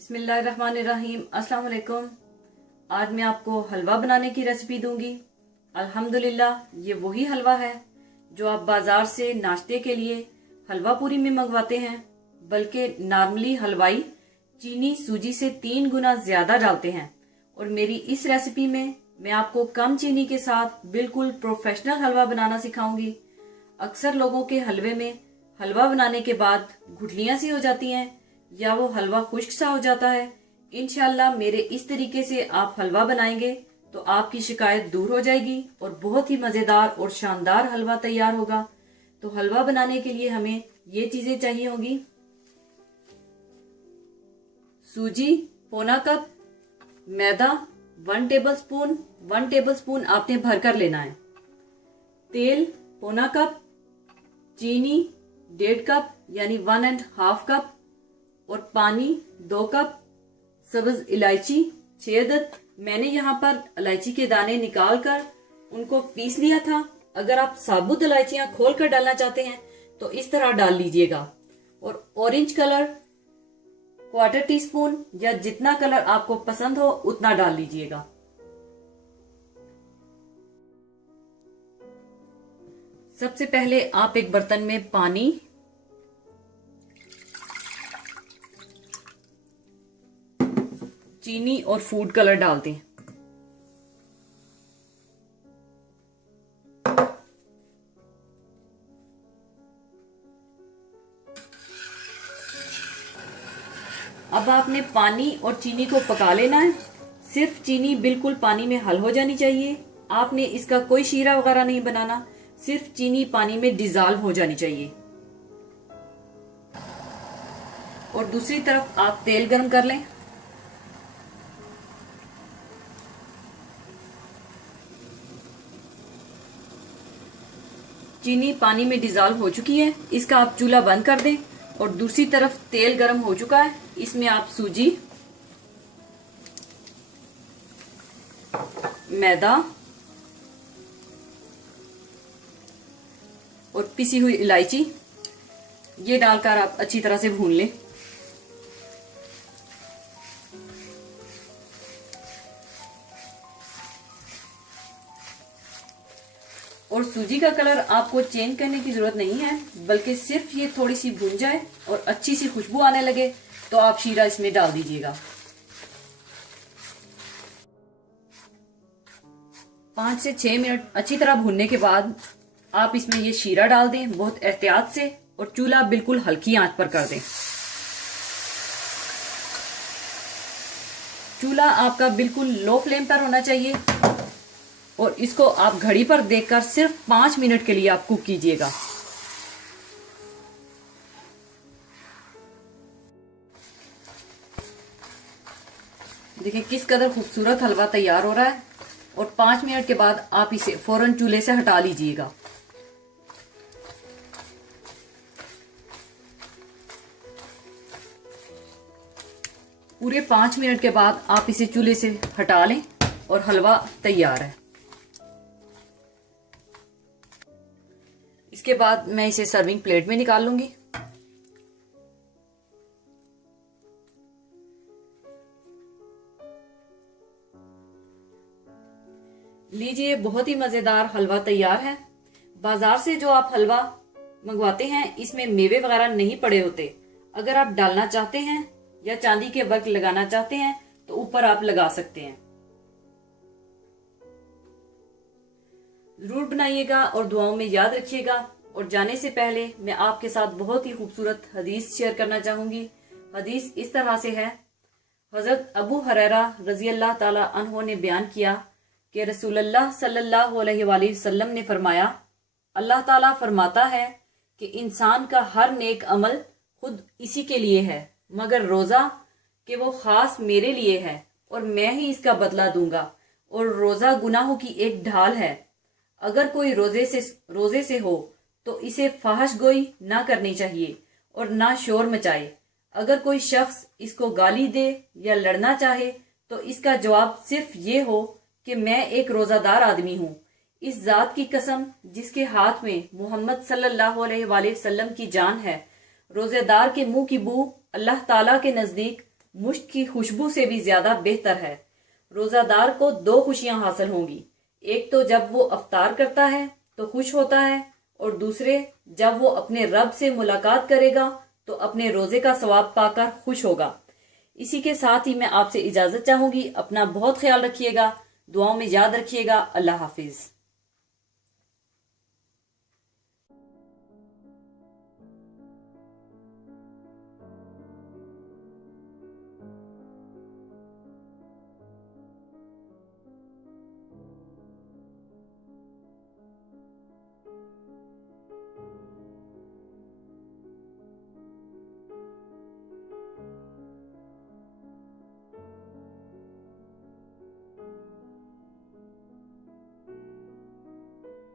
बिस्मिल्लाहिर्रहमानिर्रहीम। अस्सलाम वालेकुम। आज मैं आपको हलवा बनाने की रेसिपी दूंगी। अल्हम्दुलिल्लाह ये वही हलवा है जो आप बाजार से नाश्ते के लिए हलवा पूरी में मंगवाते हैं, बल्कि नॉर्मली हलवाई चीनी सूजी से 3 गुना ज्यादा डालते हैं। और मेरी इस रेसिपी में मैं आपको कम चीनी के साथ बिल्कुल प्रोफेशनल हलवा बनाना सिखाऊंगी। अक्सर लोगों के हलवे में हलवा बनाने के बाद गुठलियां सी हो जाती हैं या वो हलवा खुश्क सा हो जाता है। इंशाल्लाह मेरे इस तरीके से आप हलवा बनाएंगे तो आपकी शिकायत दूर हो जाएगी और बहुत ही मजेदार और शानदार हलवा तैयार होगा। तो हलवा बनाने के लिए हमें ये चीजें चाहिए होंगी। सूजी पौना कप, मैदा 1 टेबलस्पून आपने भरकर लेना है, तेल पौना कप, चीनी 1.5 कप यानी 1.5 कप और पानी 2 कप, सब्ज इलायची 6 अदद। मैंने यहाँ पर इलायची के दाने निकाल कर उनको पीस लिया था। अगर आप साबुत इलायचियां खोल कर डालना चाहते हैं तो इस तरह डाल लीजिएगा। और ऑरेंज कलर 1/4 टीस्पून या जितना कलर आपको पसंद हो उतना डाल लीजिएगा। सबसे पहले आप एक बर्तन में पानी, चीनी और फूड कलर डाल दें। अब आपने पानी और चीनी को पका लेना है। सिर्फ चीनी बिल्कुल पानी में हल हो जानी चाहिए। आपने इसका कोई शीरा वगैरह नहीं बनाना, सिर्फ चीनी पानी में डिजॉल्व हो जानी चाहिए। और दूसरी तरफ आप तेल गर्म कर लें। चीनी पानी में डिजॉल्व हो चुकी है, इसका आप चूल्हा बंद कर दें। और दूसरी तरफ तेल गर्म हो चुका है, इसमें आप सूजी, मैदा और पिसी हुई इलायची ये डालकर आप अच्छी तरह से भून लें। और सूजी का कलर आपको चेंज करने की जरूरत नहीं है, बल्कि सिर्फ ये थोड़ी सी भून जाए और अच्छी सी खुशबू आने लगे तो आप शीरा इसमें डाल दीजिएगा। 5 से 6 मिनट अच्छी तरह भूनने के बाद आप इसमें ये शीरा डाल दें बहुत एहतियात से, और चूल्हा बिल्कुल हल्की आंच पर कर दें। चूल्हा आपका बिल्कुल लो फ्लेम पर होना चाहिए और इसको आप घड़ी पर देखकर सिर्फ 5 मिनट के लिए आप कुक कीजिएगा। देखिए किस कदर खूबसूरत हलवा तैयार हो रहा है। और 5 मिनट के बाद आप इसे फौरन चूल्हे से हटा लीजिएगा। पूरे 5 मिनट के बाद आप इसे चूल्हे से हटा लें और हलवा तैयार है। इसके बाद मैं इसे सर्विंग प्लेट में निकाल लूंगी। लीजिए बहुत ही मजेदार हलवा तैयार है। बाजार से जो आप हलवा मंगवाते हैं इसमें मेवे वगैरह नहीं पड़े होते। अगर आप डालना चाहते हैं या चांदी के वर्क लगाना चाहते हैं तो ऊपर आप लगा सकते हैं। जरूर बनाइएगा और दुआओं में याद रखिएगा। और जाने से पहले मैं आपके साथ बहुत ही खूबसूरत हदीस शेयर करना चाहूंगी। हदीस इस तरह से है, हजरत अबू हुरैरा रजी अल्लाह ताला अन्हो ने बयान किया कि रसूलुल्लाह सल्लल्लाहु अलैहि वसल्लम ने फरमाया, अल्लाह ताला फरमाता है कि इंसान का हर नेक अमल खुद इसी के लिए है, मगर रोजा कि वो खास मेरे लिए है और मैं ही इसका बदला दूंगा। और रोजा गुनाहों की एक ढाल है। अगर कोई रोजे से हो तो इसे फाहश गोई ना करनी चाहिए और ना शोर मचाए। अगर कोई शख्स इसको गाली दे या लड़ना चाहे तो इसका जवाब सिर्फ ये हो कि मैं एक रोजादार आदमी हूँ। इस जात की कसम जिसके हाथ में मोहम्मद सल्लल्लाहु अलैहि वसल्लम की जान है, रोजेदार के मुंह की बू अल्लाह ताला के नजदीक मुश्क की खुशबू से भी ज्यादा बेहतर है। रोजादार को 2 खुशियां हासिल होंगी। एक तो जब वो अफ्तार करता है तो खुश होता है, और दूसरे जब वो अपने रब से मुलाकात करेगा तो अपने रोजे का सवाब पाकर खुश होगा। इसी के साथ ही मैं आपसे इजाजत चाहूंगी। अपना बहुत ख्याल रखिएगा, दुआओं में याद रखिएगा। अल्लाह हाफिज।